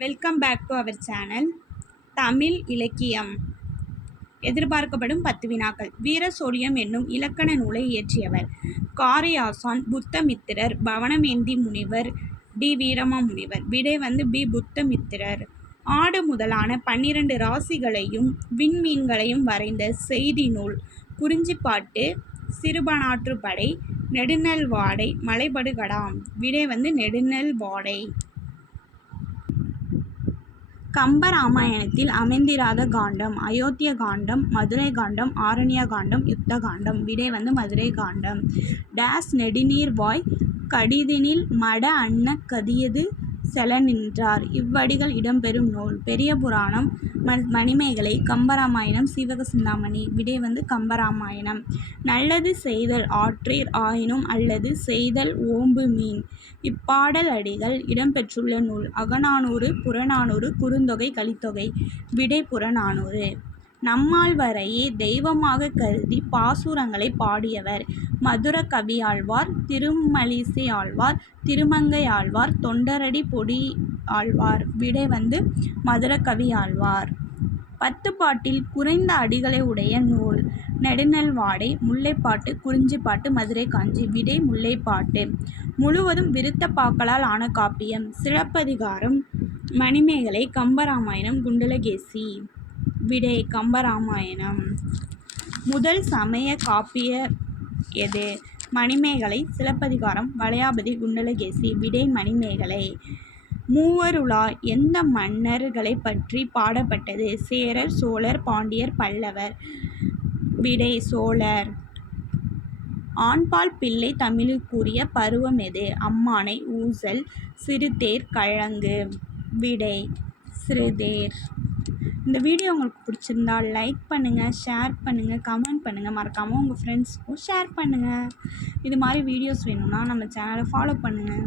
Welcome back to our channel Tamil இலக்கியம் எதிர்பார்க்கப்படும் பத்து வினாக்கள். வீர சோழியம் என்னும் இலக்கண நூலை இயற்றியவர் காரியாசான் புத்தமித்திரர் பவனமேந்தி முனிவர் டி. வீரமா முனிவர். விடை வந்து பி. புத்தமித்திரர். ஆடு முதலான பன்னிரண்டு ராசிகளையும் விண்மீன்களையும் வரைந்த செய்தி நூல் குறிஞ்சிப்பாட்டு சிறுபனாற்றுப்படை நெடுநெல் வாடை மலைபடுகடாம் விடை வந்து நெடுநெல் வாடை கம்பராமாயணத்தில் அமைந்திராத காண்டம் அயோத்திய காண்டம் மதுரை காண்டம் ஆரண்ய காண்டம் யுத்த காண்டம். விடை வந்து மதுரை காண்டம். டேஸ் நெடுநீர் வாய் கடிதினில் மட அன்ன கதியது செல நின்றார். இவ்வடிகள் இடம்பெறும் நூல். பெரிய புராணம் மணிமேகலை கம்பராமாயணம் சீவக சிந்தாமணி விடை வந்து கம்பராமாயணம். நல்லது செய்தல் ஆற்றீர் ஆயினும் அல்லது செய்தல் ஓம்பு மீன். இப்பாடல் அடிகள் இடம்பெற்றுள்ள நூல். அகநானூறு புறநானூறு குறுந்தொகை கலித்தொகை. விடை புறநானூறு. நம்மாழ்வாரையே தெய்வமாக கருதி பாசுரங்களை பாடியவர். மதுர கவியாழ்வார் திருமலிசை ஆழ்வார் திருமங்கை ஆழ்வார் தொண்டரடி பொடி ஆழ்வார் விடை வந்து மதுர கவி ஆழ்வார். பத்து பாட்டில் குறைந்த அடிகளை உடைய நூல். நெடுநல்வாடை முல்லைப்பாட்டு குறிஞ்சிப்பாட்டு மதுரை காஞ்சி விடை முல்லைப்பாட்டு. முழுவதும் விருத்த பாக்களால் ஆன காப்பியம். சிறப்பதிகாரம் மணிமேகலை கம்பராமாயணம் குண்டலகேசி. விடை கம்பராமாயணம். முதல் சமய காப்பிய எது? மணிமேகலை சிலப்பதிகாரம் வளையாபதி குண்டலகேசி விடை மணிமேகலை. மூவருலா எந்த மன்னர்களை பற்றி பாடப்பட்டது? சேரர் சோழர் பாண்டியர் பல்லவர். விடை சோழர். ஆண்பால் பிள்ளை தமிழுக்குரிய பருவம் எது? அம்மானை ஊசல் சிறுதேர் கழங்கு. விடை சிறுதேர். இந்த வீடியோ உங்களுக்கு பிடிச்சிருந்தா லைக் பண்ணுங்கள் ஷேர் பண்ணுங்கள் கமெண்ட் பண்ணுங்கள் மறக்காமல் உங்கள் ஃப்ரெண்ட்ஸ்க்கும் ஷேர் பண்ணுங்கள் இது மாதிரி வீடியோஸ் வேணும்னா நம்ம சேனலை ஃபாலோ பண்ணுங்கள்